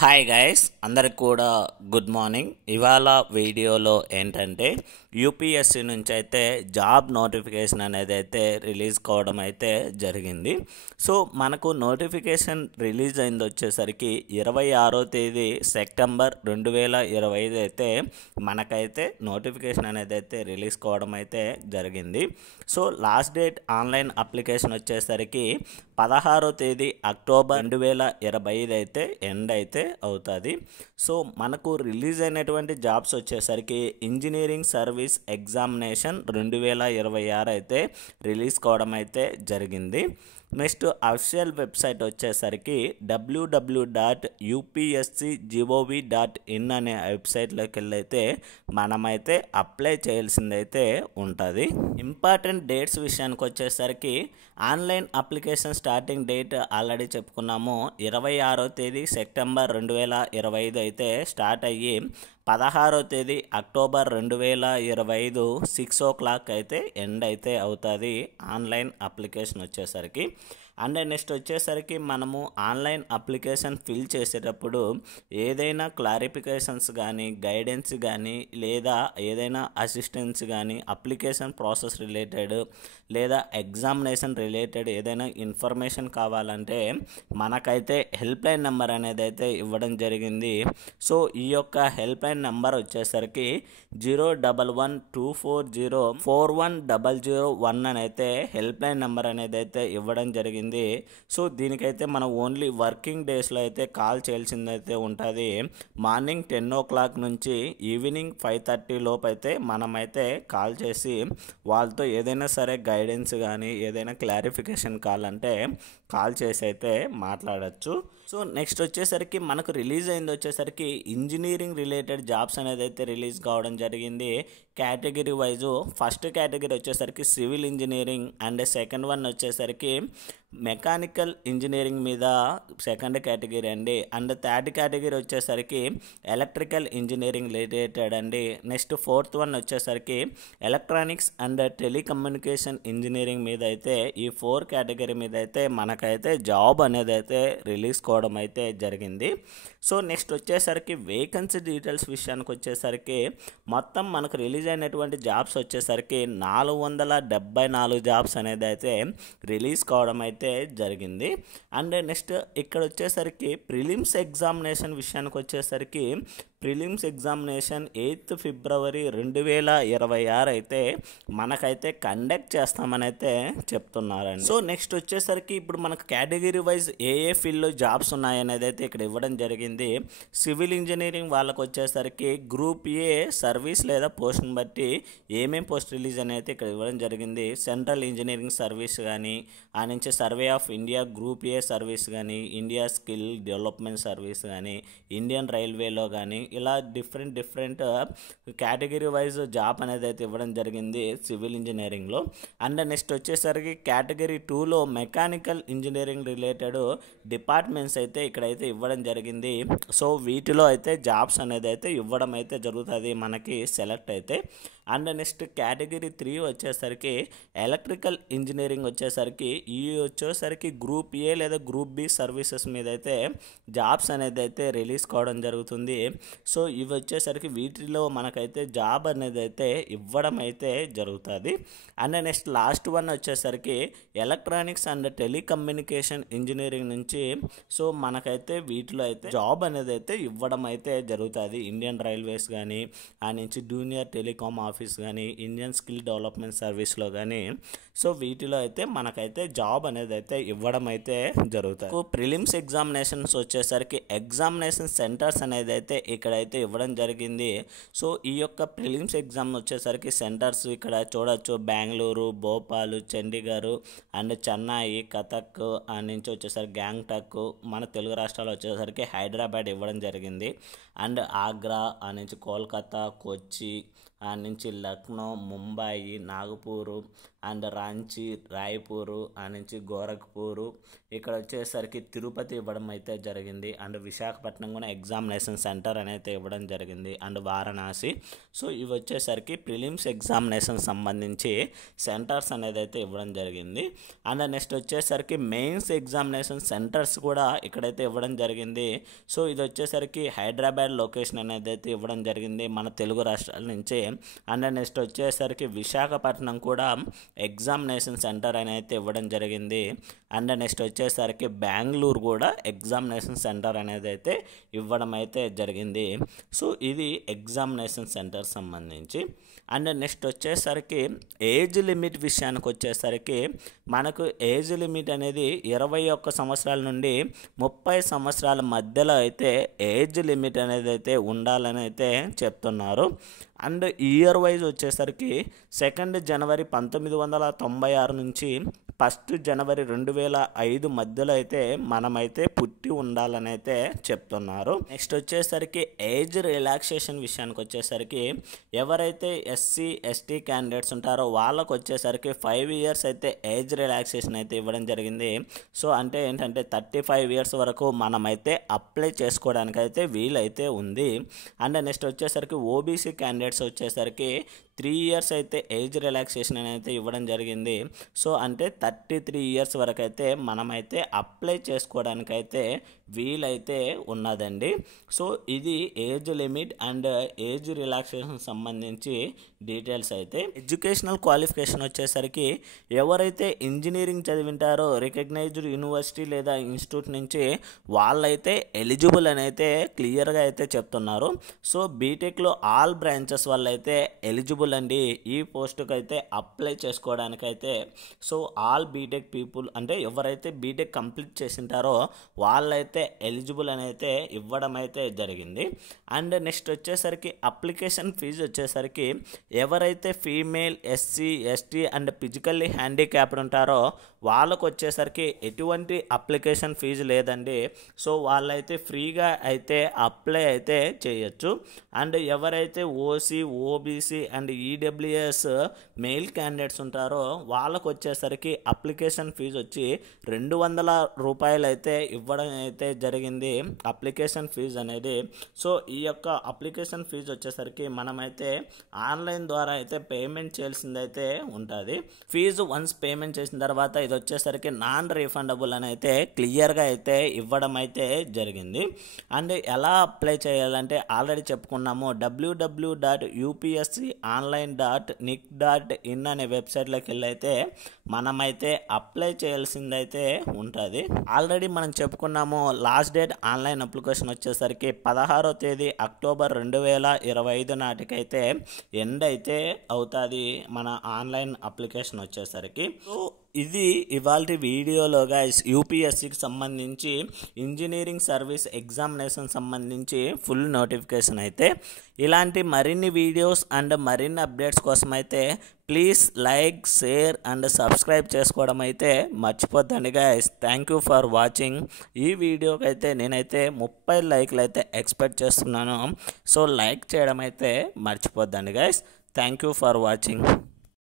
Hi guys, అందరికి కూడా good morning. ఇవాళ వీడియోలో ఏంటంటే యూపీఎస్సీ నుంచి అయితే జాబ్ నోటిఫికేషన్ అనేది అయితే రిలీజ్ కావడం అయితే జరిగింది. సో మనకు నోటిఫికేషన్ రిలీజ్ అయింది వచ్చేసరికి 26వ తేదీ సెప్టెంబర్ 2025 అయితే మనకైతే నోటిఫికేషన్ అనేది అయితే రిలీజ్ కావడం అయితే జరిగింది. So last date online application వచ్చేసరికి 16వ తేదీ అక్టోబర్ 2025 అయితే ఎండ్ అయితే అవుతుంది. సో మనకు రిలీజ్ అయినటువంటి జాబ్స్ వచ్చేసరికి ఇంజనీరింగ్ సర్వీస్ ఎగ్జామినేషన్ 2026 అయితే రిలీజ్ కావడం అయితే జరిగింది. నెక్స్ట్ అఫీషియల్ వెబ్సైట్ వచ్చేసరికి www.upscgov.in అనే వెబ్సైట్లోకి వెళ్ళైతే మనమైతే అప్లై చేయాల్సిందైతే ఉంటుంది. ఇంపార్టెంట్ డేట్స్ విషయానికి వచ్చేసరికి online application starting date already చెప్పుకున్నాము. 26వ తేదీ సెప్టెంబర్ 2025 అయితే స్టార్ట్ అయ్యి 16వ తేదీ అక్టోబర్ 2025 6 అయితే ఎండ్ అయితే అవుతుంది ఆన్లైన్ అప్లికేషన్ వచ్చేసరికి. అండ్ నెక్స్ట్ వచ్చేసరికి మనము ఆన్లైన్ అప్లికేషన్ ఫిల్ చేసేటప్పుడు ఏదైనా క్లారిఫికేషన్స్ కానీ గైడెన్స్ కానీ లేదా ఏదైనా అసిస్టెన్స్ కానీ అప్లికేషన్ ప్రాసెస్ రిలేటెడ్ లేదా ఎగ్జామినేషన్ రిలేటెడ్ ఏదైనా ఇన్ఫర్మేషన్ కావాలంటే మనకైతే హెల్ప్ లైన్ నెంబర్ అనేది అయితే ఇవ్వడం జరిగింది. సో ఈ యొక్క హెల్ప్ లైన్ నెంబర్ వచ్చేసరికి 01124041001 అని అయితే హెల్ప్ లైన్ నెంబర్ అనేది అయితే ఇవ్వడం జరిగింది. సో దీనికైతే మనం ఓన్లీ వర్కింగ్ డేస్లో అయితే కాల్ చేయాల్సిందైతే ఉంటుంది. మార్నింగ్ 10 నుంచి ఈవినింగ్ 5:30 లోపు అయితే మనమైతే కాల్ చేసి వాళ్ళతో ఏదైనా సరే గైడెన్స్ కానీ ఏదైనా క్లారిఫికేషన్ కావాలంటే కాల్ చేసి అయితే మాట్లాడచ్చు. సో నెక్స్ట్ వచ్చేసరికి మనకు రిలీజ్ అయింది వచ్చేసరికి ఇంజనీరింగ్ రిలేటెడ్ జాబ్స్ అనేది అయితే రిలీజ్ కావడం జరిగింది. కేటగిరీ వైజు ఫస్ట్ కేటగిరీ వచ్చేసరికి civil engineering and second one వచ్చేసరికి మెకానికల్ ఇంజనీరింగ్ మీద సెకండ్ కేటగిరీ అండి. అండ్ థర్డ్ కేటగిరీ వచ్చేసరికి ఎలక్ట్రికల్ ఇంజనీరింగ్ రిలేటెడ్ అండి. నెక్స్ట్ ఫోర్త్ వన్ వచ్చేసరికి ఎలక్ట్రానిక్స్ అండ్ టెలికమ్యూనికేషన్ ఇంజనీరింగ్ మీద అయితే ఈ 4 కేటగిరీ మీద అయితే మనకైతే జాబ్ అనేది అయితే రిలీజ్ కావడం అయితే జరిగింది. సో నెక్స్ట్ వచ్చేసరికి వేకెన్సీ డీటెయిల్స్ విషయానికి వచ్చేసరికి మొత్తం మనకు రిలీజ్ అయినటువంటి జాబ్స్ వచ్చేసరికి 474 జాబ్స్ అనేది అయితే రిలీజ్ కావడం అయితే జరిగింది. అండ్ నెక్స్ట్ ఇక్కడ వచ్చేసరికి ప్రిలిమ్స్ ఎగ్జామినేషన్ విషయానికి వచ్చేసరికి ప్రిలిమ్స్ ఎగ్జామినేషన్ 8th ఫిబ్రవరి 2026 అయితే మనకైతే కండక్ట్ చేస్తామని అయితే చెప్తున్నారండి. సో నెక్స్ట్ వచ్చేసరికి ఇప్పుడు మనకు కేటగిరీ వైజ్ ఏ ఫీల్డ్లో జాబ్స్ ఉన్నాయనేది అయితే ఇక్కడ ఇవ్వడం జరిగింది. సివిల్ ఇంజనీరింగ్ వాళ్ళకు వచ్చేసరికి గ్రూప్ ఏ సర్వీస్ లేదా పోస్ట్ని బట్టి ఏమేం పోస్ట్ రిలీజ్ అనేది ఇక్కడ ఇవ్వడం జరిగింది. సెంట్రల్ ఇంజనీరింగ్ సర్వీస్ కానీ ఆ నుంచి survey of India group A service కానీ ఇండియా స్కిల్ డెవలప్మెంట్ సర్వీస్ కానీ ఇండియన్ రైల్వేలో కానీ ఇలా డిఫరెంట్ కేటగిరీ వైజ్ జాబ్ అనేది అయితే ఇవ్వడం జరిగింది సివిల్ ఇంజనీరింగ్లో. అండ్ నెక్స్ట్ వచ్చేసరికి కేటగిరీ 2లో మెకానికల్ ఇంజనీరింగ్ రిలేటెడ్ డిపార్ట్మెంట్స్ అయితే ఇక్కడైతే ఇవ్వడం జరిగింది. సో వీటిలో అయితే జాబ్స్ అనేది అయితే ఇవ్వడం అయితే జరుగుతుంది మనకి సెలెక్ట్ అయితే. అండ్ నెక్స్ట్ కేటగిరీ 3 వచ్చేసరికి ఎలక్ట్రికల్ ఇంజనీరింగ్ వచ్చేసరికి వచ్చేసరికి గ్రూప్ ఏ లేదా గ్రూప్ బి సర్వీసెస్ మీద అయితే జాబ్స్ అనేది అయితే రిలీజ్ కావడం జరుగుతుంది. సో ఇవి వచ్చేసరికి వీటిలో మనకైతే జాబ్ అనేది అయితే ఇవ్వడం అయితే జరుగుతుంది. అండ్ నెక్స్ట్ లాస్ట్ వన్ వచ్చేసరికి ఎలక్ట్రానిక్స్ అండ్ టెలికమ్యూనికేషన్ ఇంజనీరింగ్ నుంచి సో మనకైతే వీటిలో అయితే జాబ్ అనేది అయితే ఇవ్వడం అయితే జరుగుతుంది. ఇండియన్ రైల్వేస్ కానీ ఆ నుంచి జూనియర్ టెలికామ్ ఆఫీస్ కానీ ఇండియన్ స్కిల్ డెవలప్మెంట్ సర్వీస్లో కానీ సో వీటిలో అయితే మనకైతే జాబ్ అనేది అయితే ఇవ్వడం అయితే జరుగుతుంది. ప్రిలిమ్స్ ఎగ్జామినేషన్స్ వచ్చేసరికి ఎగ్జామినేషన్ సెంటర్స్ అనేది అయితే ఇక్కడైతే ఇవ్వడం జరిగింది. సో ఈ యొక్క ప్రిలిమ్స్ ఎగ్జామ్ వచ్చేసరికి సెంటర్స్ ఇక్కడ చూడొచ్చు. బెంగళూరు, భోపాల్, చండీగఢ్ అండ్ చెన్నై, కథక్ ఆ నుంచి వచ్చేసరికి గ్యాంగ్టాక్, మన తెలుగు రాష్ట్రాలు వచ్చేసరికి హైదరాబాద్ ఇవ్వడం జరిగింది. అండ్ ఆగ్రా ఆ నుంచి కోల్కతా, కొచ్చి ఆ నుంచి లక్నో, ముంబాయి, నాగపూర్ అండ్ రాంచీ, రాయ్పూరు నుంచి గోరఖ్పూరు, ఇక్కడ వచ్చేసరికి తిరుపతి ఇవ్వడం అయితే జరిగింది. అండ్ విశాఖపట్నం కూడా ఎగ్జామినేషన్ సెంటర్ అనేది ఇవ్వడం జరిగింది. అండ్ వారణాసి. సో ఇవి వచ్చేసరికి ప్రిలిమ్స్ ఎగ్జామినేషన్ సంబంధించి సెంటర్స్ అనేది అయితే ఇవ్వడం జరిగింది. అండ్ నెక్స్ట్ వచ్చేసరికి మెయిన్స్ ఎగ్జామినేషన్ సెంటర్స్ కూడా ఇక్కడైతే ఇవ్వడం జరిగింది. సో ఇది వచ్చేసరికి హైదరాబాద్ లొకేషన్ అనేది అయితే ఇవ్వడం జరిగింది మన తెలుగు రాష్ట్రాల నుంచి. అండ్ నెక్స్ట్ వచ్చేసరికి విశాఖపట్నం కూడా ఎగ్జామినేషన్ సెంటర్ అని అయితే ఇవ్వడం జరిగింది. అండ్ నెక్స్ట్ వచ్చేసరికి బెంగళూరు కూడా ఎగ్జామినేషన్ సెంటర్ అనేది అయితే ఇవ్వడం అయితే జరిగింది. సో ఇది ఎగ్జామినేషన్ సెంటర్ సంబంధించి. అండ్ నెక్స్ట్ వచ్చేసరికి ఏజ్ లిమిట్ విషయానికి వచ్చేసరికి మనకు ఏజ్ లిమిట్ అనేది 21 సంవత్సరాల నుండి 30 సంవత్సరాల మధ్యలో అయితే ఏజ్ లిమిట్ అనేది అయితే ఉండాలని అయితే చెప్తున్నారు. అండ్ ఇయర్ వైజ్ వచ్చేసరికి 2 జనవరి 1996 నుంచి 1 జనవరి 2005 మధ్యలో అయితే మనమైతే పుట్టి ఉండాలని అయితే చెప్తున్నారు. నెక్స్ట్ వచ్చేసరికి ఏజ్ రిలాక్సేషన్ విషయానికి వచ్చేసరికి ఎవరైతే ఎస్సీ ఎస్టీ క్యాండిడేట్స్ ఉంటారో వాళ్ళకు వచ్చేసరికి 5 ఇయర్స్ అయితే ఏజ్ రిలాక్సేషన్ అయితే ఇవ్వడం జరిగింది. సో అంటే ఏంటంటే 35 ఇయర్స్ వరకు మనమైతే అప్లై చేసుకోవడానికి అయితే వీలైతే ఉంది. అండ్ నెక్స్ట్ వచ్చేసరికి ఓబీసీ క్యాండిడేట్స్ వచ్చేసరికి 3 ఇయర్స్ అయితే ఏజ్ రిలాక్సేషన్ అయితే ఇవ్వడం జరిగింది. సో అంటే 33 ఇయర్స్ వరకు అయితే మనమైతే అప్లై చేసుకోవడానికైతే వీలైతే ఉన్నదండి. సో ఇది age limit and age relaxation సంబంధించి డీటెయిల్స్ అయితే. ఎడ్యుకేషనల్ క్వాలిఫికేషన్ వచ్చేసరికి ఎవరైతే ఇంజనీరింగ్ చదివింటారో రికగ్నైజ్డ్ యూనివర్సిటీ లేదా ఇన్స్టిట్యూట్ నుంచి వాళ్ళైతే ఎలిజిబుల్ అని అయితే క్లియర్గా అయితే చెప్తున్నారు. సో బీటెక్లో ఆల్ బ్రాంచెస్ వాళ్ళైతే ఎలిజిబుల్ అండి ఈ పోస్టుకి అయితే అప్లై చేసుకోవడానికైతే. సో ఆల్ బీటెక్ పీపుల్ అంటే ఎవరైతే బీటెక్ కంప్లీట్ చేసింటారో వాళ్ళైతే ఎలిజిబుల్ అని అయితే ఇవ్వడం అయితే జరిగింది. అండ్ నెక్స్ట్ వచ్చేసరికి అప్లికేషన్ ఫీజు వచ్చేసరికి ఎవరైతే female, SC, ST and physically handicapped ఉంటారో వాళ్ళకు వచ్చేసరికి ఎటువంటి అప్లికేషన్ ఫీజు లేదండి. సో వాళ్ళైతే ఫ్రీగా అయితే అప్లై అయితే చేయొచ్చు. అండ్ ఎవరైతే OC, OBC and EWS mail candidates ఉంటారో వాళ్ళకు వచ్చేసరికి అప్లికేషన్ ఫీజు వచ్చి 200 రూపాయలు అయితే ఇవ్వడం అయితే జరిగింది అప్లికేషన్ ఫీజు అనేది. సో ఈ యొక్క అప్లికేషన్ ఫీజు వచ్చేసరికి మనమైతే ఆన్లైన్ ద్వారా అయితే పేమెంట్ చేయాల్సిందైతే ఉంటుంది. ఫీజు వన్స్ పేమెంట్ చేసిన తర్వాత ఇది వచ్చేసరికి నాన్ రీఫండబుల్ అని అయితే క్లియర్గా అయితే ఇవ్వడం అయితే జరిగింది. అండ్ ఎలా అప్లై చేయాలంటే ఆల్రెడీ చెప్పుకున్నాము. www.upsconline.nic.in అనే వెబ్సైట్లోకి వెళ్ళి అయితే మనమైతే అప్లై చేయాల్సిందైతే ఉంటుంది. ఆల్రెడీ మనం చెప్పుకున్నాము లాస్ట్ డేట్ ఆన్లైన్ అప్లికేషన్ వచ్చేసరికి 16వ తేదీ అక్టోబర్ 2025 నాటికైతే ఎండ్ అయితే అవుతుంది మన ఆన్లైన్ అప్లికేషన్ వచ్చేసరికి. సో ఇది ఇవాల్టి వీడియోలో గైస్ యూపీఎస్సీకి సంబంధించి ఇంజనీరింగ్ సర్వీస్ ఎగ్జామినేషన్ సంబంధించి ఫుల్ నోటిఫికేషన్ అయితే. ఇలాంటి మరిన్ని వీడియోస్ అండ్ మరిన్ని అప్డేట్స్ కోసం అయితే please like, share and subscribe చేసుకోవడం అయితే మర్చిపోద్దండి guys. Thank you for watching. ఈ వీడియోకి అయితే నేనైతే 30 లైక్లు అయితే ఎక్స్పెక్ట్ చేస్తున్నాను. సో లైక్ చేయడం అయితే మర్చిపోద్దండి guys. Thank you for watching.